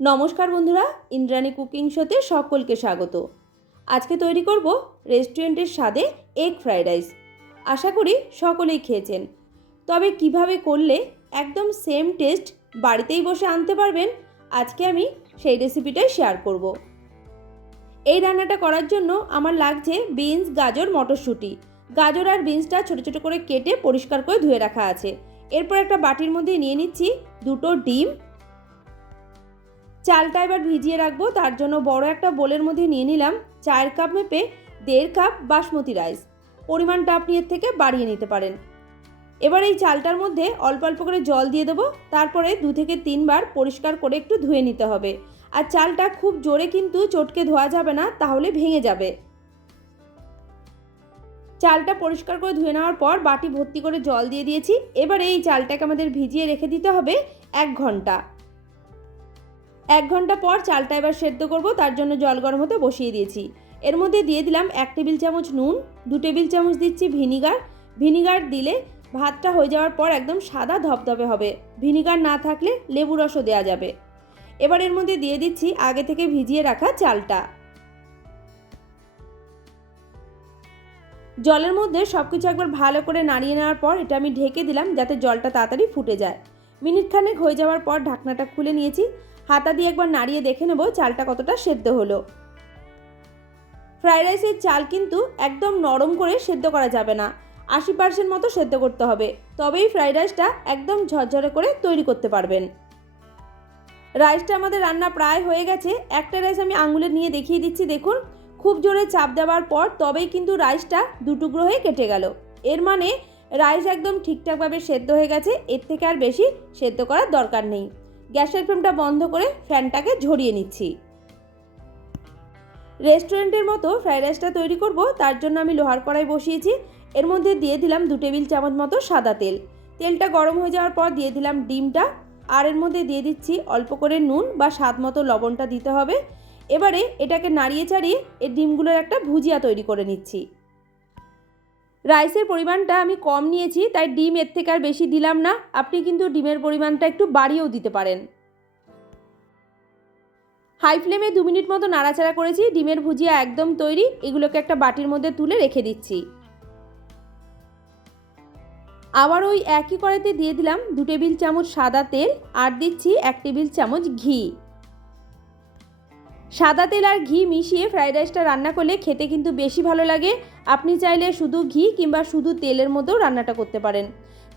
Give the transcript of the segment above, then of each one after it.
নমস্কার বন্ধুরা, ইন্দ্রাণী কুকিং শোতে সকলকে স্বাগত। আজকে তৈরি করব রেস্টুরেন্টের স্বাদে এগ ফ্রাইড রাইস। আশা করি সকলেই খেয়েছেন। তবে কীভাবে করলে একদম সেম টেস্ট বাড়িতেই বসে আনতে পারবেন, আজকে আমি সেই রেসিপিটাই শেয়ার করব। এই রান্নাটা করার জন্য আমার লাগছে বিনস, গাজর, মটরশুঁটি। গাজর আর বিনসটা ছোটো ছোটো করে কেটে পরিষ্কার করে ধুয়ে রাখা আছে। এরপর একটা বাটির মধ্যে নিয়ে নিচ্ছি দুটো ডিম চালটা এবার ভিজিয়ে রাখব, তার জন্য বড় একটা বোলের মধ্যে নিয়ে নিলাম চার কাপ মেপে দেড় কাপ বাসমতি রাইস। পরিমাণটা আপনি এর থেকে বাড়িয়ে নিতে পারেন। এবার এই চালটার মধ্যে অল্প অল্প করে জল দিয়ে দেবো, তারপরে দু থেকে তিনবার পরিষ্কার করে একটু ধুয়ে নিতে হবে। আর চালটা খুব জোরে কিন্তু চটকে ধোয়া যাবে না, তাহলে ভেঙে যাবে। চালটা পরিষ্কার করে ধুয়ে নেওয়ার পর বাটি ভর্তি করে জল দিয়ে দিয়েছি। এবারে এই চালটাকে আমাদের ভিজিয়ে রেখে দিতে হবে এক ঘণ্টা। এক ঘণ্টা পর চালটা এবার সেদ্ধ করব, তার জন্য জল গরম হতে বসিয়ে দিয়েছি। এর মধ্যে দিয়ে দিলাম এক টেবিল চামচ নুন, দু টেবিল চামচ দিচ্ছি ভিনিগার। ভিনিগার দিলে ভাতটা হয়ে যাওয়ার পর একদম সাদা ধপধপে হবে। ভিনিগার না থাকলে লেবু রসও দেওয়া যাবে। এবার এর মধ্যে দিয়ে দিচ্ছি আগে থেকে ভিজিয়ে রাখা চালটা। জলের মধ্যে সব কিছু একবার ভালো করে নাড়িয়ে নেওয়ার পর এটা আমি ঢেকে দিলাম যাতে জলটা তাড়াতাড়ি ফুটে যায়। মিনিট খানেক হয়ে যাওয়ার পর ঢাকনাটা খুলে নিয়েছি। হাতা দিয়ে একবার নাড়িয়ে দেখে নেব চালটা কতটা সেদ্ধ হলো। ফ্রাইড রাইসের চাল কিন্তু একদম নরম করে সেদ্ধ করা যাবে না। আশি পার্সেন্ট মতো সেদ্ধ করতে হবে। তবেই ফ্রাইড রাইসটা একদম ঝরঝরে করে তৈরি করতে পারবেন। রাইসটা আমাদের রান্না প্রায় হয়ে গেছে। একটা রাইস আমি আঙুলে নিয়ে দেখিয়ে দিচ্ছি, দেখুন। খুব জোরে চাপ দেওয়ার পর তবেই কিন্তু রাইসটা দুটুকরো হয়ে কেটে গেল। এর মানে রাইস একদম ঠিকঠাকভাবে সেদ্ধ হয়ে গেছে। এর থেকে আর বেশি সেদ্ধ করার দরকার নেই। গ্যাসের ফ্লেমটা বন্ধ করে ফ্যানটাকে ঝরিয়ে নিচ্ছি। রেস্টুরেন্টের মতো ফ্রাইড রাইসটা তৈরি করব, তার জন্য আমি লোহার কড়াই বসিয়েছি। এর মধ্যে দিয়ে দিলাম দু টেবিল চামচ মতো সাদা তেল। তেলটা গরম হয়ে যাওয়ার পর দিয়ে দিলাম ডিমটা, আর এর মধ্যে দিয়ে দিচ্ছি অল্প করে নুন বা স্বাদ মতো লবণটা দিতে হবে। এবারে এটাকে নাড়িয়ে চাড়িয়ে এর ডিমগুলোর একটা ভুজিয়া তৈরি করে নিচ্ছি। রাইসের পরিমাণটা আমি কম নিয়েছি, তাই ডিম এর থেকে আর বেশি দিলাম না। আপনি কিন্তু ডিমের পরিমাণটা একটু বাড়িয়েও দিতে পারেন। হাই ফ্লেমে দু মিনিট মতো নাড়াচাড়া করেছি, ডিমের ভুজিয়া একদম তৈরি, এগুলোকে একটা বাটির মধ্যে তুলে রেখে দিচ্ছি। আবার ওই একই কড়াইতে দিয়ে দিলাম দু টেবিল চামচ সাদা তেল, আর দিচ্ছি এক টেবিল চামচ ঘি। সাদা তেল আর ঘি মিশিয়ে ফ্রাইড রাইসটা রান্না করলে খেতে কিন্তু বেশি ভালো লাগে। আপনি চাইলে শুধু ঘি কিংবা শুধু তেলের মধ্যেও রান্নাটা করতে পারেন।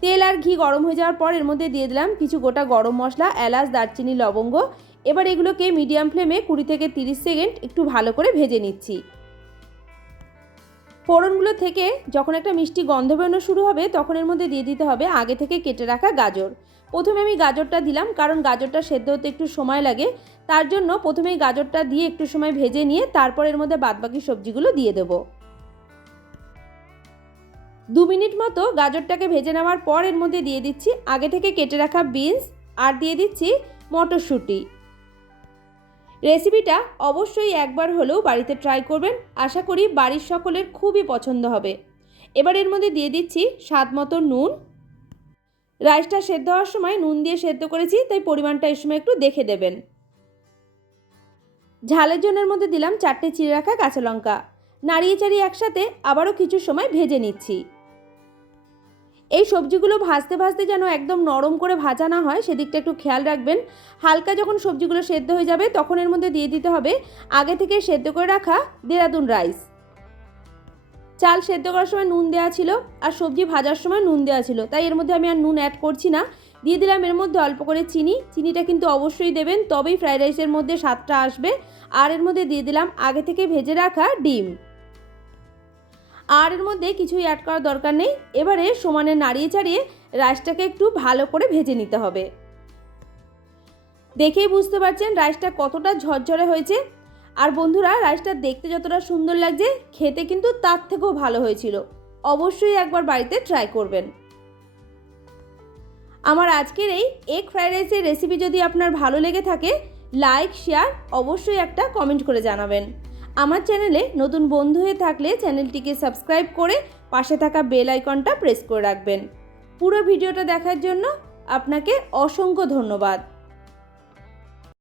তেল আর ঘি গরম হয়ে যাওয়ার পর এর মধ্যে দিয়ে দিলাম কিছু গোটা গরম মশলা, এলাচ, দারচিনি, লবঙ্গ। এবার এগুলোকে মিডিয়াম ফ্লেমে কুড়ি থেকে তিরিশ সেকেন্ড একটু ভালো করে ভেজে নিচ্ছি। ফোড়নগুলো থেকে যখন একটা মিষ্টি গন্ধ বেরোনো শুরু হবে, তখন এর মধ্যে দিয়ে দিতে হবে আগে থেকে কেটে রাখা গাজর। প্রথমে আমি গাজরটা দিলাম, কারণ গাজরটা সেদ্ধ হতে একটু সময় লাগে। তার জন্য প্রথমেই গাজরটা দিয়ে একটু সময় ভেজে নিয়ে তারপর এর মধ্যে বাদবাকি সবজিগুলো দিয়ে দেব। দু মিনিট মতো গাজরটাকে ভেজে নেওয়ার পর এর মধ্যে দিয়ে দিচ্ছি আগে থেকে কেটে রাখা বিনস, আর দিয়ে দিচ্ছি মটরশুঁটি। রেসিপিটা অবশ্যই একবার হলেও বাড়িতে ট্রাই করবেন। আশা করি বাড়ির সকলের খুবই পছন্দ হবে। এবার এর মধ্যে দিয়ে দিচ্ছি স্বাদ মতো নুন। রাইসটা সেদ্ধ হওয়ার সময় নুন দিয়ে সেদ্ধ করেছি, তাই পরিমাণটা এই সময় একটু দেখে দেবেন। ঝালের জন্যের মধ্যে দিলাম চারটে চিড়ে রাখা কাঁচা লঙ্কা। নাড়িয়ে চাড়িয়ে একসাথে আবারও কিছু সময় ভেজে নিচ্ছি। এই সবজিগুলো ভাজতে ভাজতে যেন একদম নরম করে ভাজা না হয়, সেদিকটা একটু খেয়াল রাখবেন। হালকা যখন সবজিগুলো সেদ্ধ হয়ে যাবে, তখন এর মধ্যে দিয়ে দিতে হবে আগে থেকে সেদ্ধ করে রাখা দেরাদুন রাইস। চাল সেদ্ধ করার সময় নুন দেওয়া ছিল আর সবজি ভাজার সময় নুন দেওয়া ছিল। তাই এর মধ্যে আমি আর নুন অ্যাড করছি না। দিয়ে দিলাম এর মধ্যে অল্প করে চিনি। চিনিটা কিন্তু অবশ্যই দেবেন, তবেই ফ্রাইড রাইসের মধ্যে স্বাদটা আসবে। আর এর মধ্যে দিয়ে দিলাম আগে থেকে ভেজে রাখা ডিম। আর এর মধ্যে কিছুই অ্যাড করার দরকার নেই। এবারে সমানে নাড়িয়ে চাড়িয়ে রাইসটাকে একটু ভালো করে ভেজে নিতে হবে। দেখেই বুঝতে পারছেন রাইসটা কতটা ঝরঝরে হয়েছে। আর বন্ধুরা রাইসটা দেখতে যতটা সুন্দর লাগছে, খেতে কিন্তু তার থেকেও ভালো হয়েছিল। অবশ্যই একবার বাড়িতে ট্রাই করবেন। আমার আজকের এই এগ ফ্রাইড রাইসের রেসিপি যদি আপনার ভালো লেগে থাকে লাইক শেয়ার অবশ্যই একটা কমেন্ট করে জানাবেন। আমার চ্যানেলে নতুন বন্ধু হয়ে থাকলে চ্যানেলটিকে সাবস্ক্রাইব করে পাশে থাকা বেল আইকনটা প্রেস করে রাখবেন। পুরো ভিডিওটা দেখার জন্য আপনাকে অসংখ্য ধন্যবাদ।